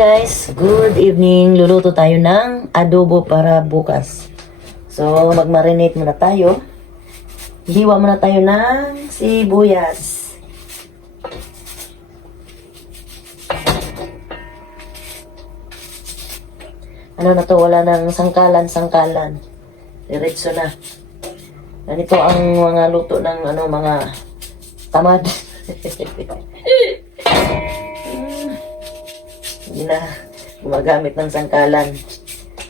Guys, good evening. Luluto tayo ng adobo para bukas. So, mag-marinate muna tayo. Hiwa muna tayo ng sibuyas. Ano na to? Wala nang sangkalan. Diretso na. Ganito ang mga luto ng mga tamad. Hindi na gumagamit ng sangkalan.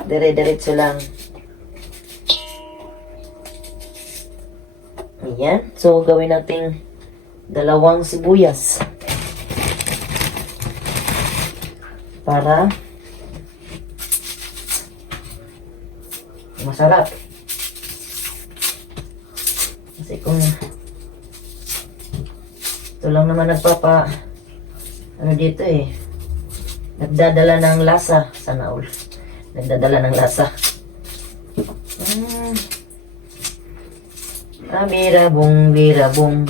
Dire-diretso lang. Ayan. So, gawin natin 2 sibuyas. Para masarap. Kasi kung ito lang naman dito nagdadala ng lasa. Sana all. Nagdadala ng lasa. Birabong. Birabong.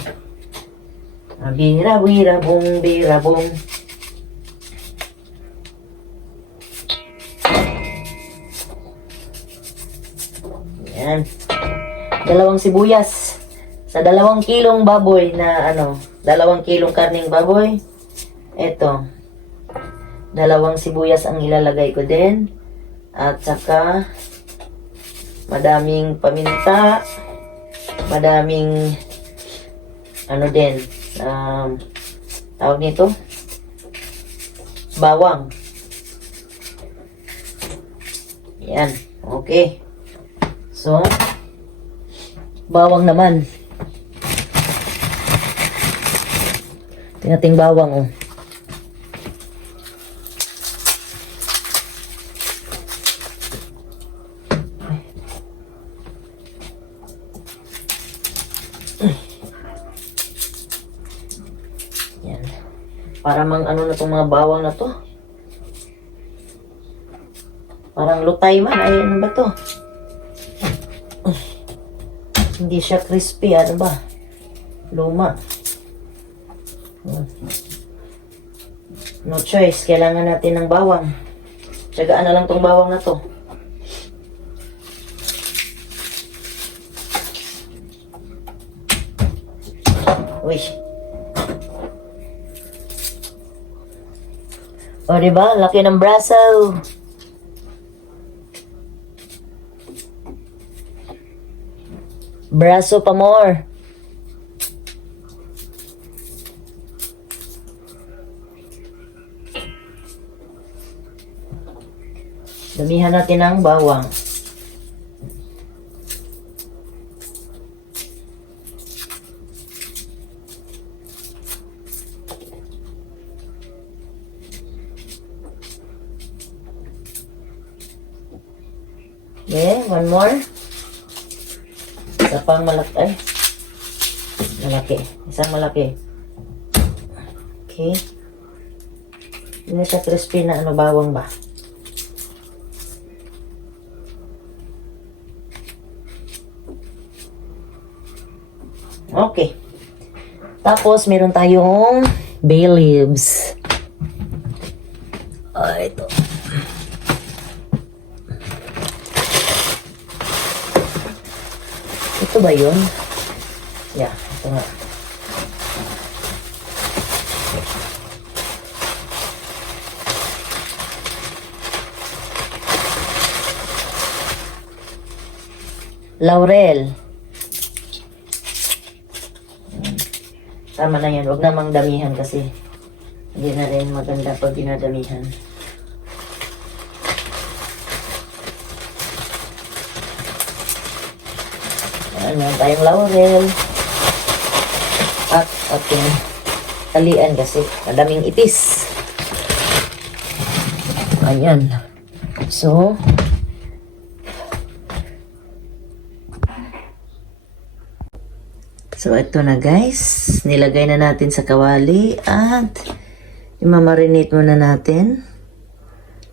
Yan. 2 sibuyas. Sa 2 kilong baboy na 2 kilong karning baboy. Ito. 2 sibuyas ang ilalagay ko din. At saka madaming paminta. Madaming tawag nito, bawang. Yan. Okay. So, bawang naman. Tinating bawang Yan. Para mang na tong mga bawang na to. Parang lutay man. Ay, ano ba to? Hindi siya crispy. Ano ba? Luma. No choice. Kailangan natin ng bawang. Tiyagaan na lang tong bawang na to. Uy. O, diba? Laki ng braso. Braso pa more. Damihan natin ang bawang. Okay, one more. Isa pang malaki. Ay, malaki. Isang malaki. Okay. Hindi siya crispy na bawang ba? Okay. Tapos, meron tayong bay leaves. Ito. Ito ba yun? Yeah, ito nga. Laurel. Tama na yan. Huwag namang damihan kasi hindi na rin maganda pag dinadamihan. Meron tayong laurel. At ating talian kasi madaming itis. Ayan. So, ito na guys. Nilagay na natin sa kawali at imamarinate muna natin.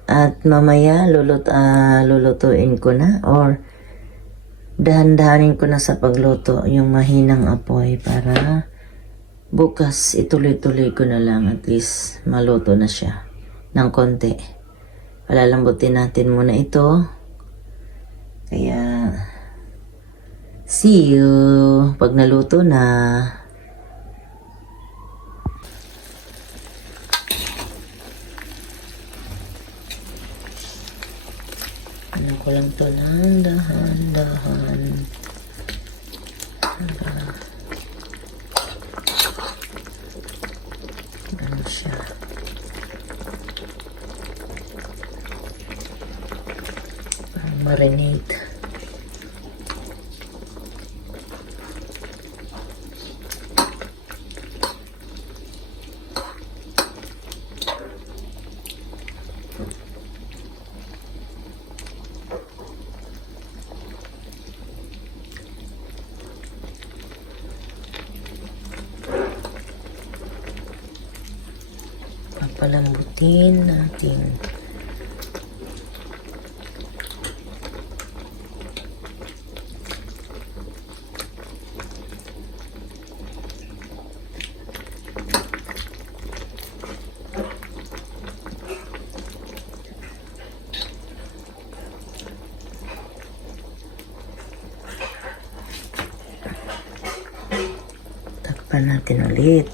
At mamaya lulutuin ko na or dahan-dahanin ko na sa pagluto yung mahinang apoy para bukas ituloy-tuloy ko na lang, at least maluto na siya. ng konti. Palalambutin natin muna ito. Kaya, see you pag naluto na. Ano ko lang to ng dahan-dahan. Ano siya? Marinate. Papalambutin natin. Takpan natin ulit.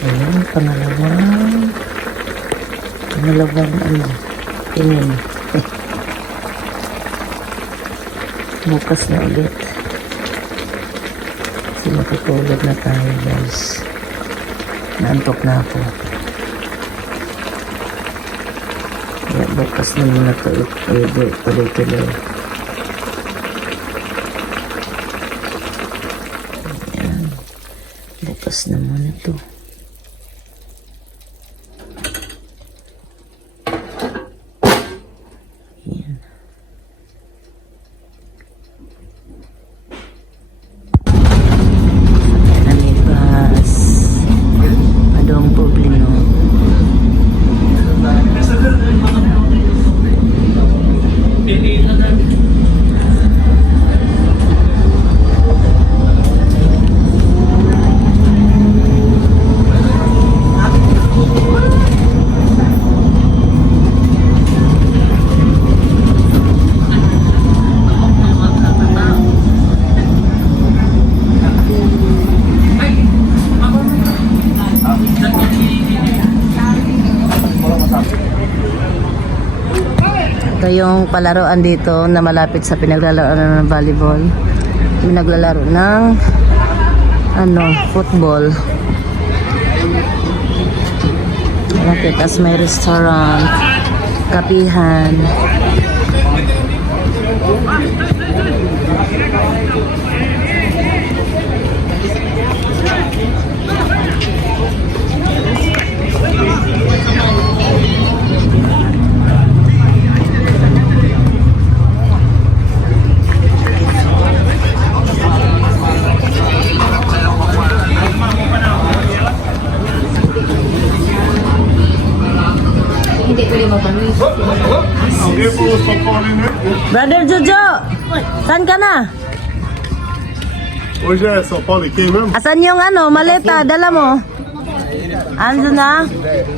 Ayan, pangalawang tingin. Bukas na ulit. Kasi matutulog na tayo, guys. Naantok na ako. Kaya bukas na muna tuloy-tuloy. Ayan. Bukas na muna to. Ito yung palaruan dito na malapit sa pinaglalaroan ng volleyball. Pinaglalaro ng football. Malapit, as may restaurant, kapihan. Brother Jojo, saan ka na? Hoje é São Paulo e quem mesmo? Asan yung maleta, dala mo? Ando na?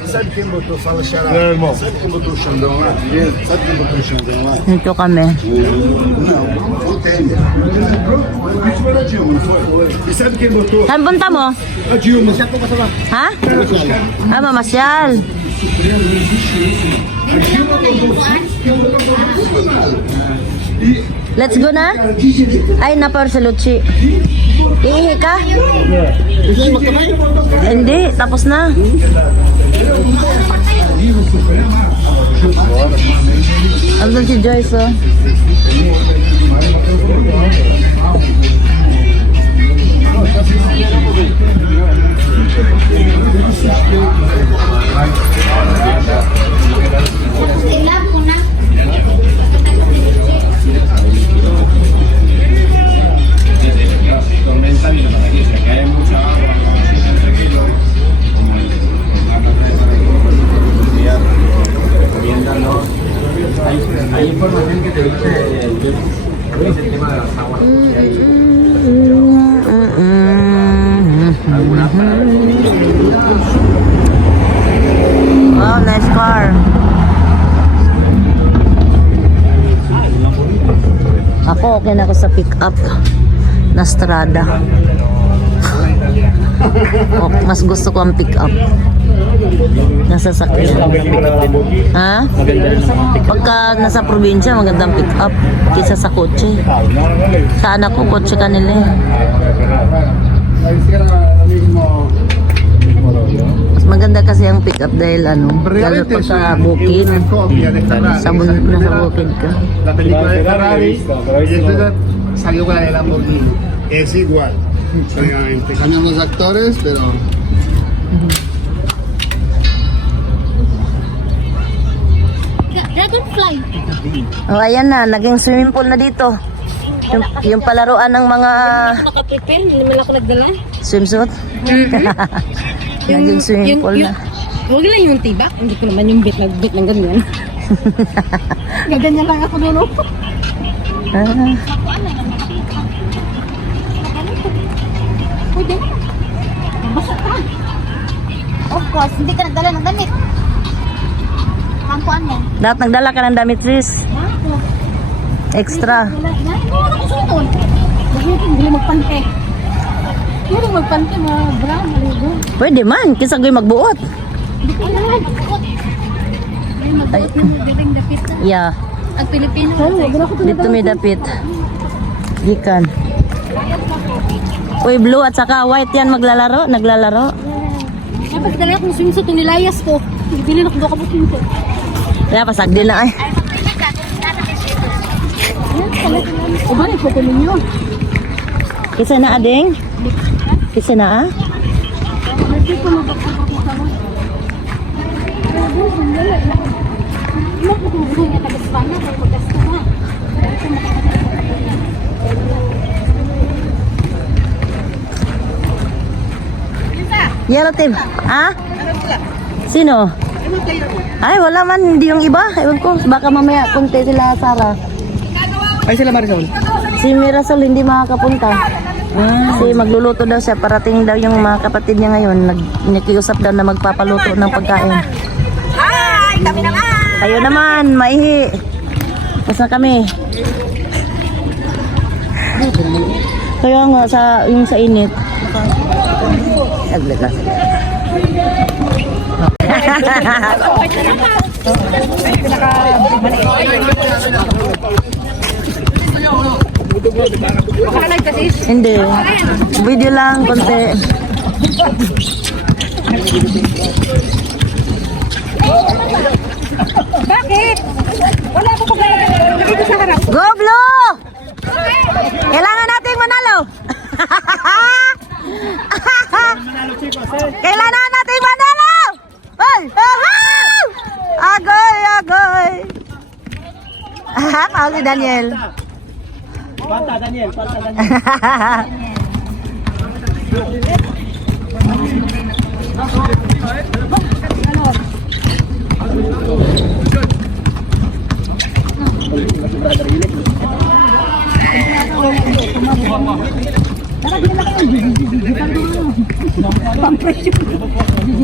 Sabe quem botou, fala Xará? É, irmão. Sabe quem botou o Xandão lá? Sabe quem botou o Xandão lá? Dito kami. Não tem. Isso foi a Dilma, não foi? E sabe quem botou? Saan punta mo? A Dilma. Ha? Mamasyal. Let's go na? Ay, napar sa Luchi. Iihi ka? Hindi, tapos na. Andun si Joyce, oh. Hay información que te dice Wow, nice car. Ako, okay na ako sa pick-up na Strada. Oh, mas gusto ko ang pick-up na sasakyan. Ha? Pagka nasa probinsya, magandang pick-up kaysa sa kotse. Sa anak ko, kotse kanila eh. Mas maganda kasi ang pick-up dahil ano, lalo pag sa bukid. Sa bukid ka. La película de Ferrari y después salió con la de Lamborghini. Es igual. Prácticamente. Cambian los actores, pero Dragonfly. Oh, ayan na, naging swimming pool na dito. Yung palaruan ng mga Naka-prepare, hindi naman ako nagdala. swimsuit. Naging swimming pool na. Huwag lang yung tibak. Hindi ko naman yung bit ng ganyan. Gaganyan lang ako doon. Ah, Pwede. Basta ka. Of course, hindi ka nagdala ng damit. Kampuan mo. dapat nagdala ka ng damit, sis. Extra. Wala ko suot. Hindi magpante. Hindi magpante, mga brown, maligo. Pwede man, kisa ko'y magbuot. Hindi ko naman. Ay, magbuot na mo, galing dapit na. Yeah, Ang Pilipino. dito may dapit. Gikan. Uy, blue at saka white yan maglalaro, naglalaro. Dapat dala akong swimsuit, nilayas ko. Bibili na ko doon swimsuit. Kaya pasag din na ay. O ba, ito ninyo. Kisa na ading? Kisa na ah? Hindi ko magpapakita mo. Ano po kung gusto niya taga-Espanya, kaya magkasta na. Yellow team. Ah? Sino? Ay, wala man. Hindi yung iba. Ewan ko. Baka mamaya punta sila, Sarah. Ay sila Marisol. Si Mirasol hindi makakapunta. Kasi magluluto daw siya. Parating daw yung mga kapatid niya ngayon. Nakiusap daw na magpapaluto ng pagkain. Hi! Kami naman! Kayo naman, maihi. Basta kami. Kaya nga, yung sa init. Saglit lang. Hindi. Video lang, konti. Bakit? Wala ko pa dito sa harap. Go Blue! Kailangan nating manalo. Kailangan nating manalo. Hoy! Agoy, agoy. Ako si Daniel. Panta Daniel, panta Daniel.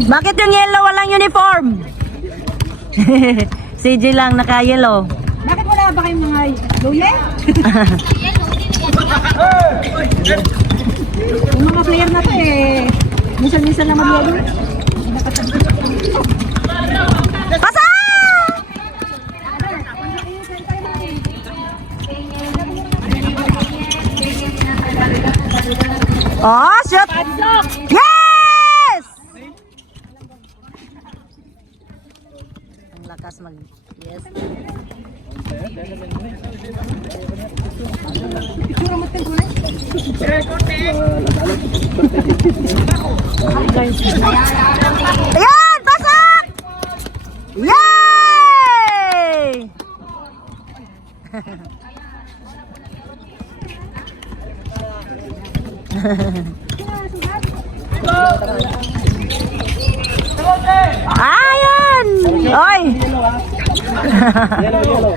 Bakit yung yellow walang uniform? CJ lang naka-yellow. Bakit wala ba kayong mga luye? Yung mga player na to eh. Minsan-minsan lang mag-lolo. Pasa! Oh, shoot! Yes! Ang lakas mag... Yes. Ayan! Pasok! Yay! Ayan! Oy! Yellow, yellow.